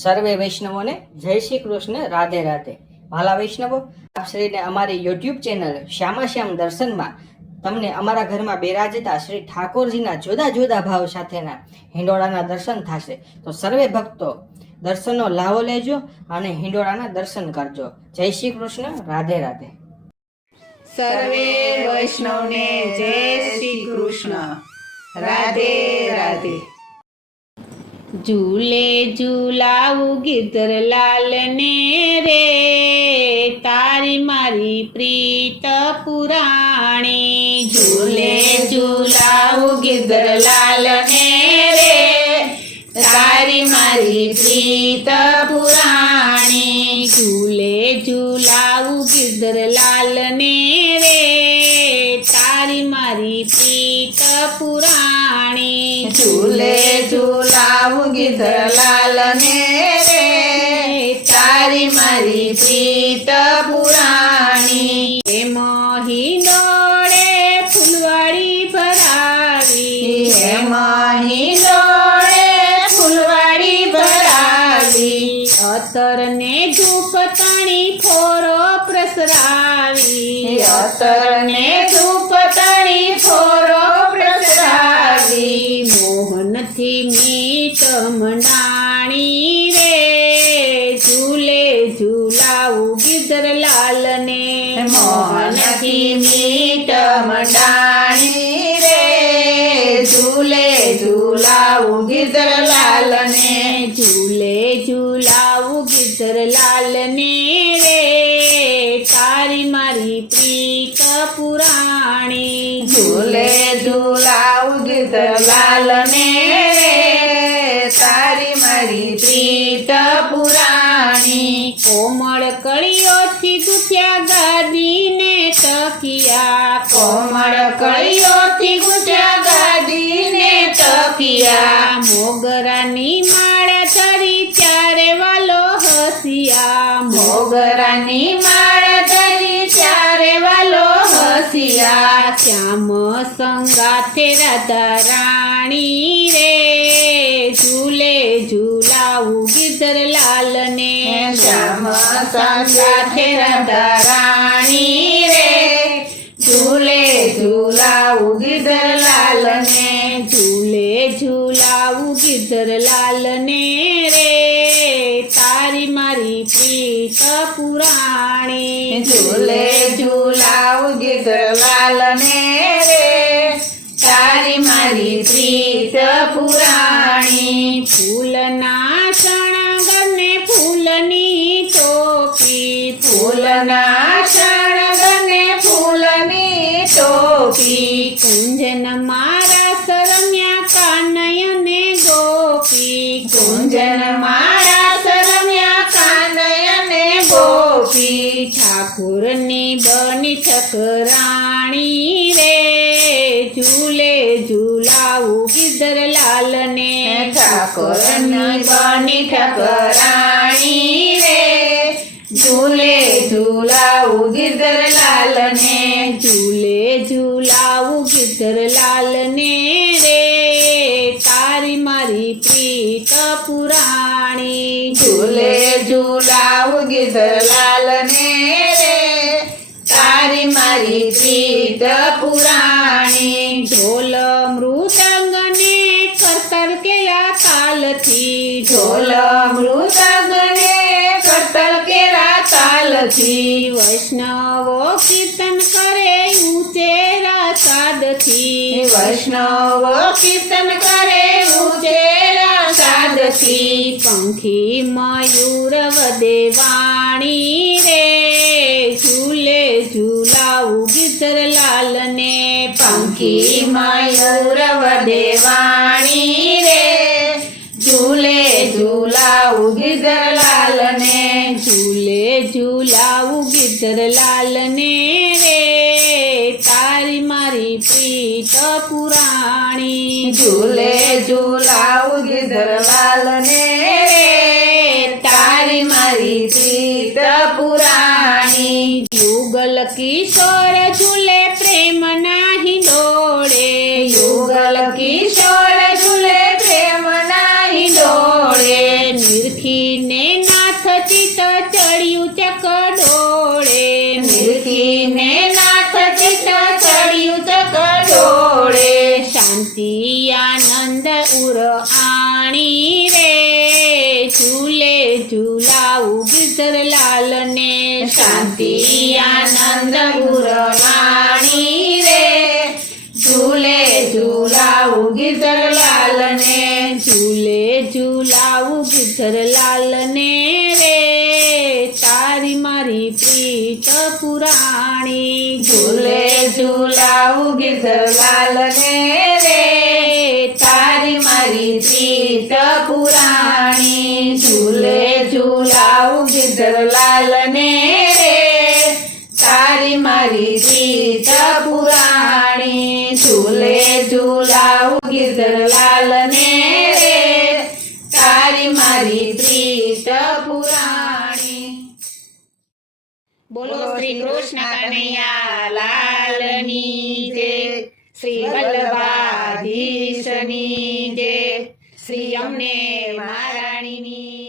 સર્વે વૈષ્ણવોને જય શ્રી કૃષ્ણ, રાધે રાધે. ભાલા વૈષ્ણવો, આપ શ્રીને અમારી યુટ્યુબ ચેનલ શ્યામાશ્યામ દર્શનમાં તમને અમારા ઘરમાં બિરાજતા શ્રી ઠાકોરજીના જુદા જુદા ભાવ સાથેના હિંડોળાના દર્શન થશે. તો સર્વે ભક્તો દર્શનનો લાવો લેજો અને હિંડોળાના દર્શન કરજો. જય શ્રી કૃષ્ણ, રાધે રાધે. સર્વે વૈષ્ણવને જય શ્રી કૃષ્ણ, રાધે રાધે. ઝૂલે ઝૂલાવું ગિરધર લાલ ને રે, તારી મારી પ્રીત પુરાણી. ઝૂલે ઝૂલાવું ગિરધર લાલ ને રે, તારી મારી પ્રીત પુરાણી. ઝૂલે ઝૂલાવું ગિરધર લાલ ને રે, તારી મારી પ્રીત પુરાણી. ઝૂલે ઝૂલાવું ગિરધર લાલ ને રે, તારી મારી પ્રીત પુરાણી. એ મહિનોળે ફૂલવાડી ભરાવી, એ મહિનોળે ફૂલવાડી ભરાવી. અતર ને ધૂપ તણી ફોરો પ્રસરાવી, અતર ને ધૂપ તણી ફોરો પ્રસરાવી. મોહનથી મીઠ મંડાણી રે, ઝૂલે ઝૂલાવું ગિરધર લાલ ને. મોહનથી મીઠ મંડાણી રે, ઝૂલે ઝૂલાવું ગિરધર લાલ ને. ઝૂલે ઝૂલાવું ગિરધર લાલ ને રે, તારી મારી પ્રીત પુરાણી. ઝૂલે ઝૂલાવું ગિરધર લાલ ને રે, તારી મારી પ્રીત પુરાણી. કોમળ કળીઓથી ગુથ્યા ગાદીને તકિયા, કોમળ કળીઓથી ગુથ્યા ગાદીને તકિયા. મોગરાની માળા ધરી ત્યારે વાલો હસિયા, મોગરાની માળા ધરી ત્યારે વાલો હસિયા. શ્યામ સંગાથે રાધા રાણી રે, ઝૂલે ઝૂલાવું ગિરધર લાલ ને. શ્યામ સંગાથે રાધા રાણી રે, ઝૂલે ઝૂલાવું ગિરધર લાલ ને. ઝૂલે ઝૂલાવું ગિરધર લાલ ને રે, તારી મારી પ્રીત પુરાણી. ઝૂલે ઝૂલાવું ગિરધર લાલ ને રે, તારી મારી પ્રીત પુરાણી. ફૂલના શણગરને ફૂલની ટોપી, ફૂલના શણગરને ફૂલની ટોપી. કુંજન મારા સરમ્યા કાનયને ગોપી, કુંજન મારા સરમ્યા કાનયને ગોપી. ઠાકુરની બની ઠકરાણી રે, ઝૂલે ઝૂલાવું ગિરધર લાલ ને. ઠાકોરની બની ઠકરાણી રે, ઝૂલે ઝૂલાવું ગિરધર લાલ ને. ઝૂલે ઝૂલાવું ગિરધર લાલ ને રે, તારી મારી પ્રીત પુરાણી. ઝૂલે ઝૂલાવું ગિરધર લાલ ને રે, તારી મારી પ્રીત પુરાણી. ઢોલ મૃદંગને કરતર કેલા તાલથી, ઢોલ મૃદંગને કરતર કેલા તાલથી. વૈષ્ણવો કીર્તન કરે ઉચેરા સાદથી, વૈષ્ણવો કીર્તન કરે ઉચેરા સાદથી. પંખી મયુર વદે વાણી રે, ઝૂલે ઝૂલાવું ગિરધર લાલ ને. પંખી મયુર વદે વાણી રે, ઝૂલે ઝૂલાવું ગિરધર લાલ ને. ઝૂલે ઝૂલાવું ગિરધર લાલ ને રે, તારી મારી પ્રીત પુરાણી. ઝૂલે ઝૂલાવું ગિરધર લાલ ને રે, તારી મારી પ્રીત પુરાણી. યુગલ કિશોર ઝૂલે પ્રેમ નાહી દોડે, યુગલ કિશોર ઝૂલે પ્રેમ નાહી દોડે. નિરખી લાલ ને શાંતિ આનંદ ગુરવાણી રે ઝૂલે ઝૂલાવું ગિરધરલાલ ને ઝૂલે ઝૂલાવું ગિરધરલાલ ને રે તારી મારી પ્રીત પુરાણી ઝૂલે ઝૂલાવું ગિરધરલાલ ને રે તારી મારી પ્રીત પુરાણી ઝૂલે ઝૂલાવું ગિરધરલાલ ને રે તારી મારી પ્રીત પુરાણી ઝૂલે ઝૂલાવું ગિરધરલાલ ને રે તારી મારી પ્રીત પુરાણી બોલો શ્રી કૃષ્ણ કનૈયા લાલની જય શ્રી વલ્લભાધીશની જય શ્રી અમને મહારાણીની